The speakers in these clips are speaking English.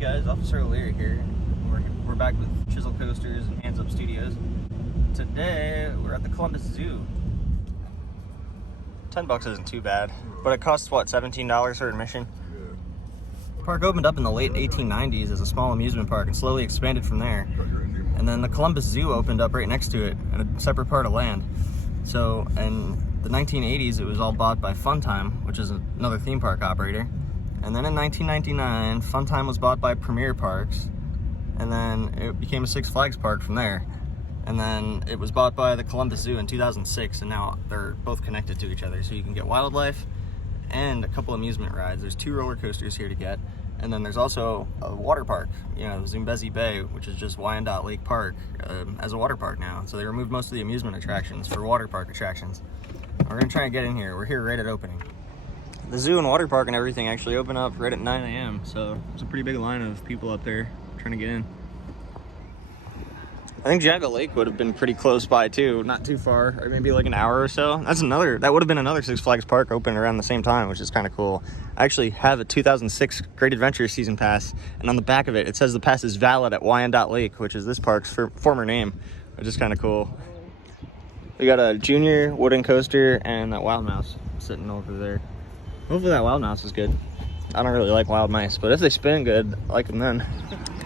guys? Officer O'Leary here. We're back with Chisel Coasters and Hands Up Studios. Today we're at the Columbus Zoo. $10 isn't too bad, but it costs what, $17 for admission? The park opened up in the late 1890s as a small amusement park and slowly expanded from there. And then the Columbus Zoo opened up right next to it in a separate part of land. So in the 1980s, it was all bought by Funtime, which is another theme park operator. And then in 1999, Funtime was bought by Premier Parks, and then it became a Six Flags park from there. And then it was bought by the Columbus Zoo in 2006, and now they're both connected to each other. So you can get wildlife and a couple amusement rides. There's 2 roller coasters here to get. And then there's also a water park, you know, Zoombezi Bay, which is just Wyandotte Lake Park as a water park now. So they removed most of the amusement attractions for water park attractions. We're gonna try and get in here. We're here right at opening. The zoo and water park and everything actually open up right at 9 a.m. So there's a pretty big line of people up there trying to get in. I think Jaga Lake would have been pretty close by too, not too far, or maybe like an hour or so. That would have been another Six Flags park open around the same time, which is kind of cool. I actually have a 2006 Great Adventure season pass, and on the back of it, it says the pass is valid at Wyandotte Lake, which is this park's former name, which is kind of cool. We got a junior wooden coaster and that wild mouse sitting over there. Hopefully that wild mouse is good. I don't really like wild mice, but if they spin good, I like them then.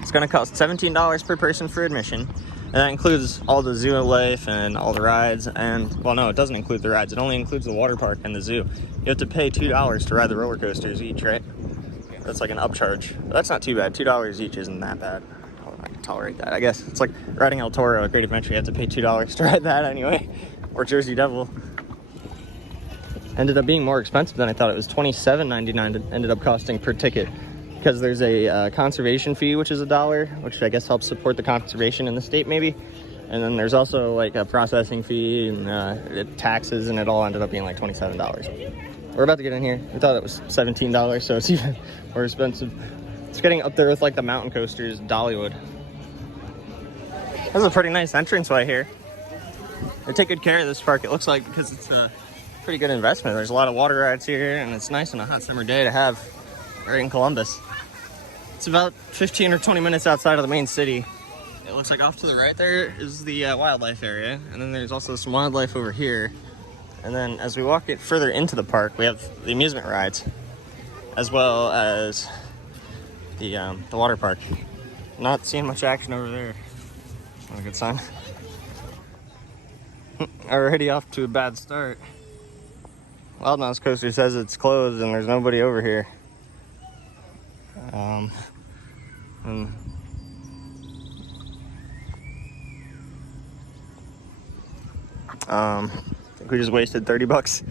It's gonna cost $17 per person for admission. And that includes all the zoo life and all the rides. And, well, no, it doesn't include the rides. It only includes the water park and the zoo. You have to pay $2 to ride the roller coasters each, right? That's like an upcharge. But that's not too bad. $2 each isn't that bad. I can tolerate that, I guess. It's like riding El Toro at Great Adventure. You have to pay $2 to ride that anyway. Or Jersey Devil. Ended up being more expensive than I thought. It was $27.99 it ended up costing per ticket, because there's a conservation fee, which is $1, which I guess helps support the conservation in the state maybe. And then there's also like a processing fee and taxes, and it all ended up being like $27. We're about to get in here. We thought it was $17, so it's even more expensive. It's getting up there with like the mountain coasters, Dollywood. This is a pretty nice entranceway here. They take good care of this park, it looks like, because it's a pretty good investment. There's a lot of water rides here, and it's nice on a hot summer day to have right in Columbus. It's about 15 or 20 minutes outside of the main city. It looks like off to the right there is the wildlife area, and then there's also some wildlife over here. And then as we walk it further into the park, we have the amusement rides, as well as the water park. Not seeing much action over there. Not a good sign. Already off to a bad start. Wild Mouse Coaster says it's closed and there's nobody over here. I think we just wasted $30.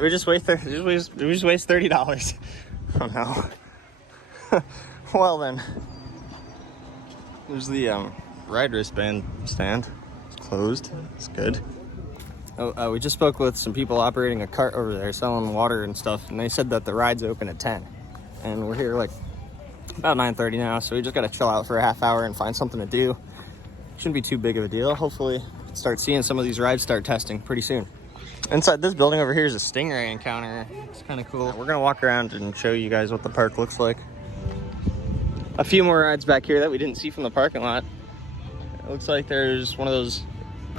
We just waste $30. Oh no. Well then, there's the ride wristband stand. It's closed. It's good. Oh, we just spoke with some people operating a cart over there selling water and stuff, and they said that the ride's open at 10. And we're here like about 9:30 now, so we just gotta chill out for a half hour and find something to do. Shouldn't be too big of a deal. Hopefully start seeing some of these rides start testing pretty soon. Inside this building over here is a stingray encounter. It's kind of cool. We're gonna walk around and show you guys what the park looks like. A few more rides back here that we didn't see from the parking lot. It looks like there's one of those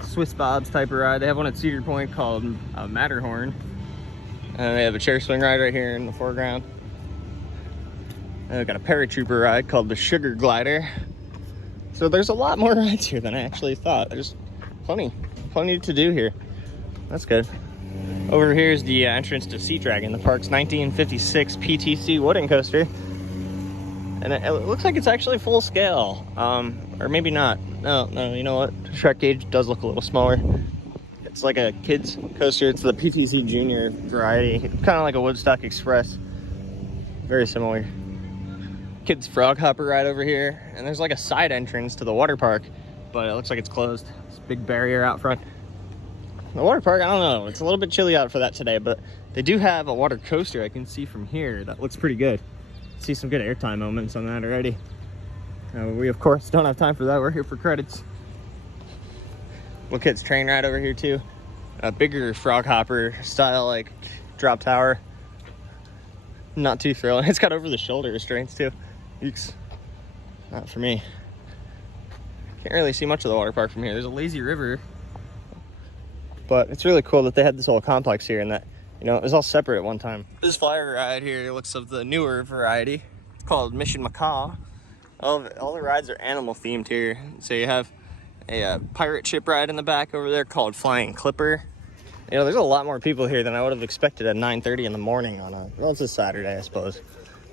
Swiss Bobs type of ride. They have one at Cedar Point called Matterhorn. And they have a chair swing ride right here in the foreground. And they've got a paratrooper ride called the Sugar Glider. So there's a lot more rides here than I actually thought. There's plenty to do here. That's good. Over here is the entrance to Sea Dragon, the park's 1956 PTC wooden coaster. And it looks like it's actually full scale, or maybe not. No, you know what? Shrek Gauge does look a little smaller. It's like a kid's coaster. It's the PTC Junior variety, kind of like a Woodstock Express. Very similar. Kids Frog Hopper ride over here, and there's like a side entrance to the water park, but it looks like it's closed. It's a big barrier out front. The water park, I don't know. It's a little bit chilly out for that today, but they do have a water coaster I can see from here that looks pretty good. See some good airtime moments on that already. We of course don't have time for that. We're here for credits. Little kids train ride over here too. A bigger Frog Hopper style, like drop tower. Not too thrilling. It's got over the shoulder restraints too. Eeks. Not for me. Can't really see much of the water park from here. There's a lazy river. But it's really cool that they had this whole complex here and that, you know, it was all separate at one time. This flyer ride here looks of the newer variety. It's called Mission Macaw. All the rides are animal themed here. So you have a pirate ship ride in the back over there called Flying Clipper. You know, there's a lot more people here than I would have expected at 9:30 in the morning on a, well, it's a Saturday, I suppose.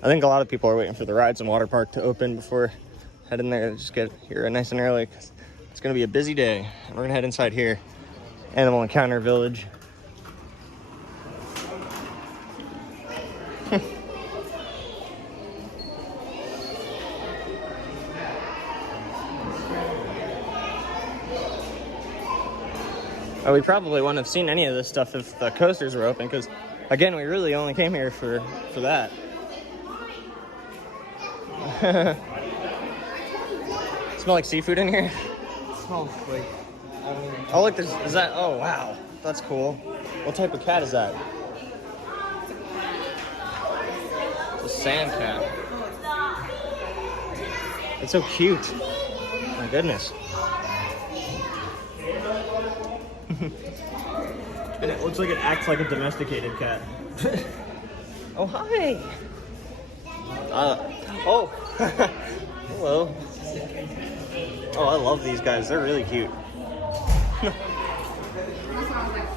I think a lot of people are waiting for the rides and water park to open before heading there. Just get here nice and early because it's going to be a busy day. We're going to head inside here. Animal Encounter Village. Oh, we probably wouldn't have seen any of this stuff if the coasters were open because, again, we really only came here for that. Smell like seafood in here? It smells like... Oh, look, is that... Oh, wow. That's cool. What type of cat is that? It's a sand cat. It's so cute. My goodness. And it looks like it acts like a domesticated cat. Oh, hi. Oh. Hello. Oh, I love these guys. They're really cute.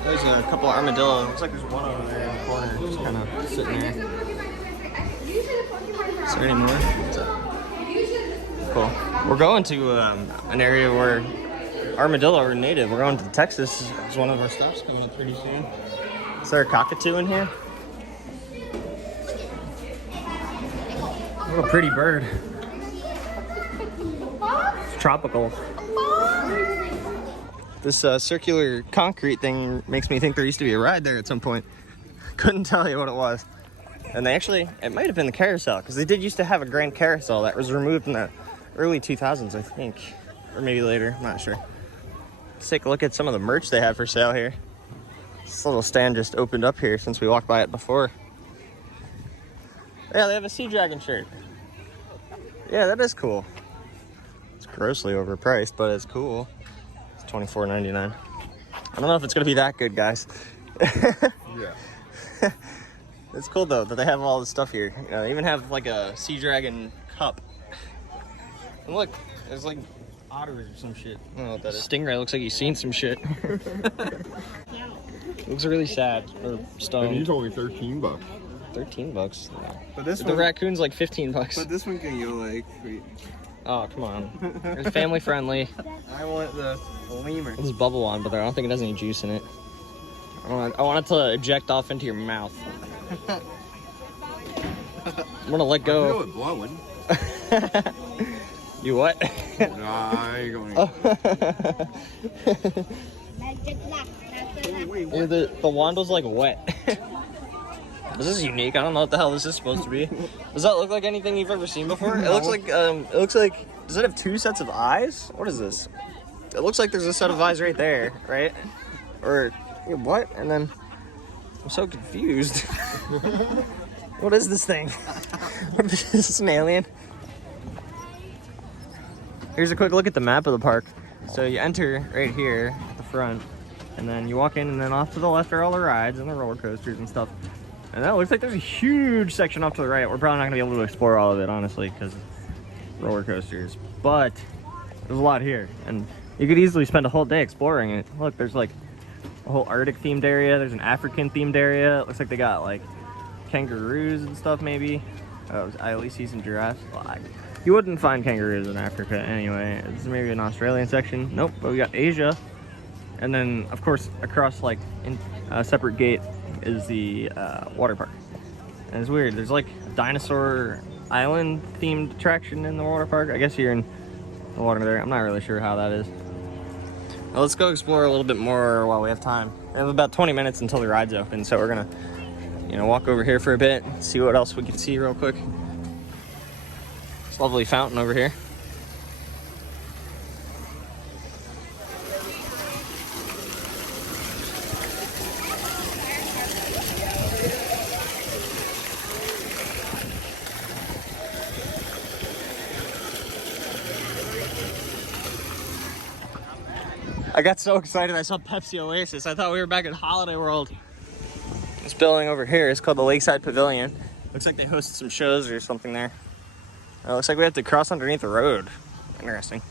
There's a couple of armadillos. Looks like there's one over there in the corner, just kind of sitting there. Is there any more? What's up? Cool. We're going to an area where armadillo are native. We're going to Texas. It's one of our stops coming up pretty soon. Is there a cockatoo in here? What a pretty bird. It's tropical. This circular concrete thing makes me think there used to be a ride there at some point. Couldn't tell you what it was. And they actually, it might have been the Carousel, because they did used to have a grand Carousel that was removed in the early 2000s, I think. Or maybe later, I'm not sure. Let's take a look at some of the merch they have for sale here. This little stand just opened up here since we walked by it before. Yeah, they have a Sea Dragon shirt. Yeah, that is cool. It's grossly overpriced, but it's cool. It's $24.99. I don't know if it's gonna be that good, guys. Yeah. It's cool though that they have all this stuff here. You know, they even have like a Sea Dragon cup. And look, there's like otters or some shit. I don't know what that is. Stingray looks like he's seen some shit. Looks really sad or stoned. And he's only $13. 13 bucks. But this The one, raccoon's like 15 bucks. but this one can go like. Oh, come on. It's family friendly. I want the lemur. This is bubble on, but I don't think it has any juice in it. I want it to eject off into your mouth. I'm gonna let I feel go. it blowing. You what? Nah, I ain't going. Yeah, the wand was like wet. This is unique. I don't know what the hell this is supposed to be. Does that look like anything you've ever seen before? It looks like does it have two sets of eyes? What is this? It looks like there's a set of eyes right there, right? Or what? And then I'm so confused. What is this thing? Is this an alien? Here's a quick look at the map of the park. So you enter right here at the front, and then you walk in, and then off to the left are all the rides and the roller coasters and stuff. And that looks like there's a huge section off to the right. We're probably not gonna be able to explore all of it, honestly, because roller coasters. But there's a lot here, and you could easily spend a whole day exploring it. Look, there's like a whole Arctic themed area. There's an African themed area. It looks like they got like kangaroos and stuff, maybe. I at least see some giraffes. Well, you wouldn't find kangaroos in Africa anyway. This is maybe an Australian section. Nope, but we got Asia. And then, of course, across like in a separate gate is the water park. And it's weird. There's like a dinosaur island themed attraction in the water park. I guess you're in the water there. I'm not really sure how that is. Now let's go explore a little bit more while we have time. We have about 20 minutes until the ride's open, so we're gonna, walk over here for a bit, see what else we can see real quick. This lovely fountain over here. I got so excited I saw Pepsi Oasis. I thought we were back at Holiday World. This building over here is called the Lakeside Pavilion. Looks like they hosted some shows or something there. It looks like we have to cross underneath the road. Interesting.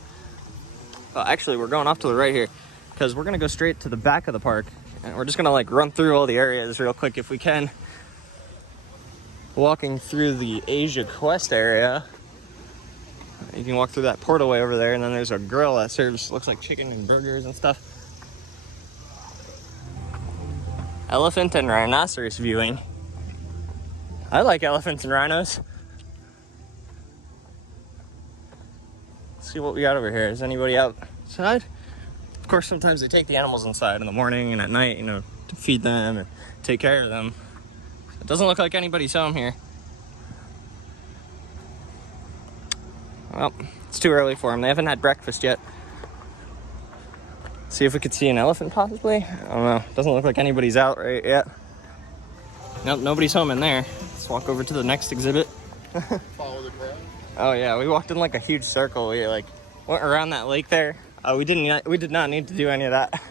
Oh, actually, we're going off to the right here because we're gonna go straight to the back of the park, and we're just gonna like run through all the areas real quick if we can. Walking through the Asia Quest area. You can walk through that portalway over there, and then there's a grill that serves, looks like chicken and burgers and stuff. Elephant and rhinoceros viewing. I like elephants and rhinos. Let's see what we got over here. Is anybody outside? Of course, sometimes they take the animals inside in the morning and at night, you know, to feed them and take care of them. It doesn't look like anybody's home here. Well, it's too early for them. They haven't had breakfast yet. See if we could see an elephant possibly. I don't know. Doesn't look like anybody's out right yet. Nope, nobody's home in there. Let's walk over to the next exhibit. Follow the crowd. Oh yeah, we walked in like a huge circle. We like went around that lake there. We did not need to do any of that.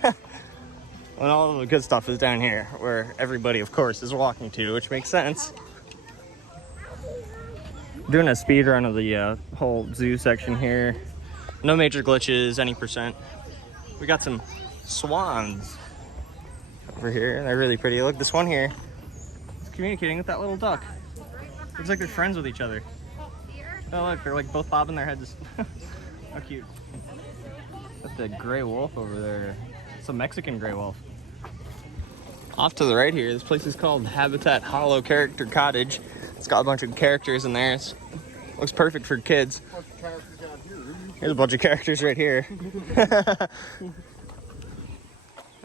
When all of the good stuff is down here, where everybody, of course, is walking to, which makes sense. Doing a speed run of the whole zoo section here. No major glitches, any percent. We got some swans over here. They're really pretty. Look, this one here is communicating with that little duck. Looks like they're friends with each other. Oh look, they're like both bobbing their heads. How cute. That's the gray wolf over there. It's a Mexican gray wolf. Off to the right here, this place is called Habitat Hollow Character Cottage. It's got a bunch of characters in there. It looks perfect for kids. Here's a bunch of characters right here.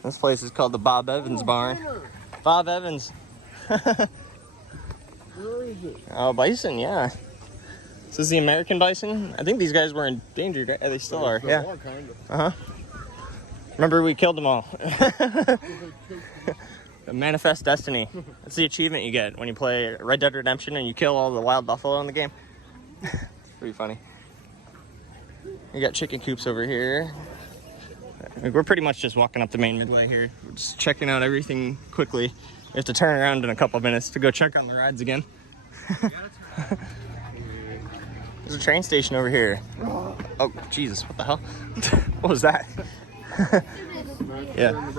This place is called the Bob Evans Barn. Bob Evans. Where is it? Oh, bison, yeah. This is the American bison. I think these guys were endangered, right? They still are, yeah. Kind of. Uh-huh. Remember, we killed them all. The Manifest Destiny. That's the achievement you get when you play Red Dead Redemption and you kill all the wild buffalo in the game. It's pretty funny. We got chicken coops over here. We're pretty much just walking up the main midway here. We're just checking out everything quickly. We have to turn around in a couple of minutes to go check on the rides again. There's a train station over here. Oh, Jesus, what the hell? What was that? Yeah.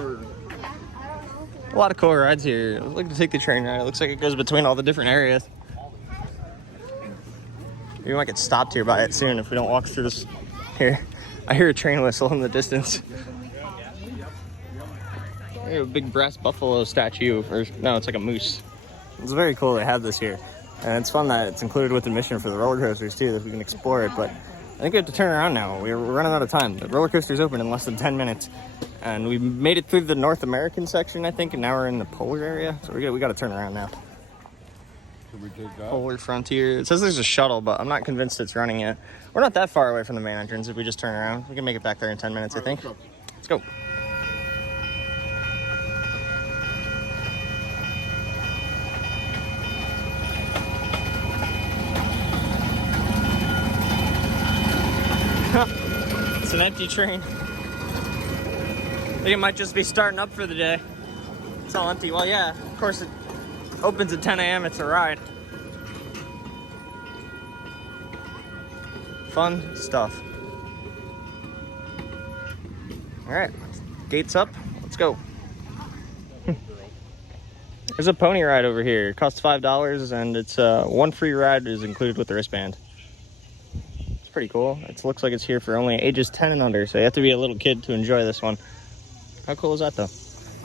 A lot of cool rides here. I'd like to take the train ride. It looks like it goes between all the different areas. We might get stopped here by it soon if we don't walk through this here. I hear a train whistle in the distance. I hear a big brass buffalo statue, or no, it's like a moose. It's very cool they have this here. And it's fun that it's included with admission for the roller coasters too, that we can explore it, but I think we have to turn around now. We're running out of time. The roller coaster's open in less than 10 minutes. And we made it through the North American section, I think, and now we're in the polar area. So we got to turn around now. Should we take that? Polar Frontier. It says there's a shuttle, but I'm not convinced it's running yet. We're not that far away from the main entrance if we just turn around. We can make it back there in 10 minutes, I think. Let's go. It's an empty train. I think it might just be starting up for the day. It's all empty. Well, yeah, of course it opens at 10 a.m. It's a ride. Fun stuff. All right, gates up. Let's go. There's a pony ride over here. It costs $5, and it's one free ride is included with the wristband. It's pretty cool. It looks like it's here for only ages 10 and under, so you have to be a little kid to enjoy this one. How cool is that, though?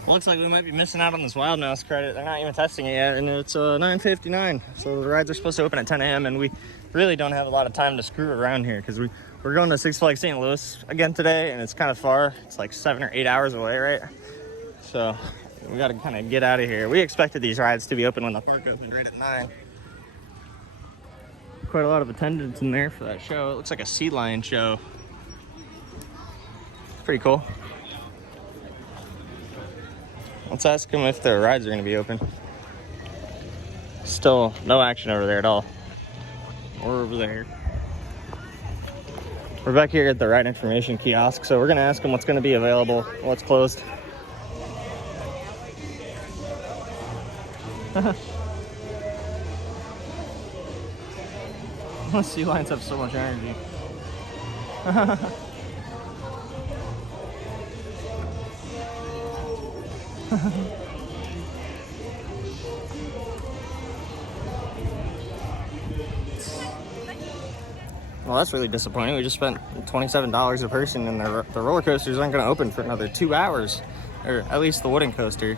Well, looks like we might be missing out on this Wild Mouse credit. They're not even testing it yet, and it's $9.59. So the rides are supposed to open at 10 a.m., and we really don't have a lot of time to screw around here because we're going to Six Flags St. Louis again today, and it's kind of far. It's like 7 or 8 hours away, right? So we got to kind of get out of here. We expected these rides to be open when the park opened right at 9. Quite a lot of attendance in there for that show. It looks like a sea lion show. It's pretty cool. Let's ask them if their rides are going to be open. Still no action over there at all. Or over there. We're back here at the ride information kiosk, so we're gonna ask them what's gonna be available, what's closed. Sea lions have so much energy. Well, that's really disappointing. We just spent $27 a person, and the roller coasters aren't going to open for another 2 hours, or at least the wooden coaster.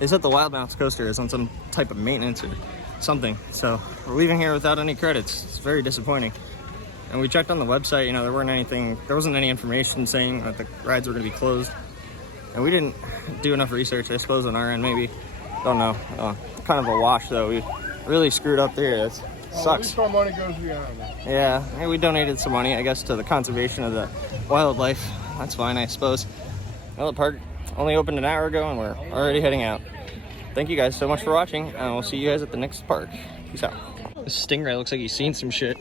They said the Wild Bounce coaster is on some type of maintenance or something, so we're leaving here without any credits. It's very disappointing. And we checked on the website. You know, there wasn't any information saying that the rides were going to be closed, and we didn't do enough research, I suppose, on our end. Maybe, don't know. Kind of a wash, though. We really screwed up there. That sucks. At least our money goes beyond it. Yeah, we donated some money, I guess, to the conservation of the wildlife. That's fine, I suppose. Well, the park only opened an hour ago, and we're already heading out. Thank you guys so much for watching, and we'll see you guys at the next park. Peace out. This Stingray looks like he's seen some shit.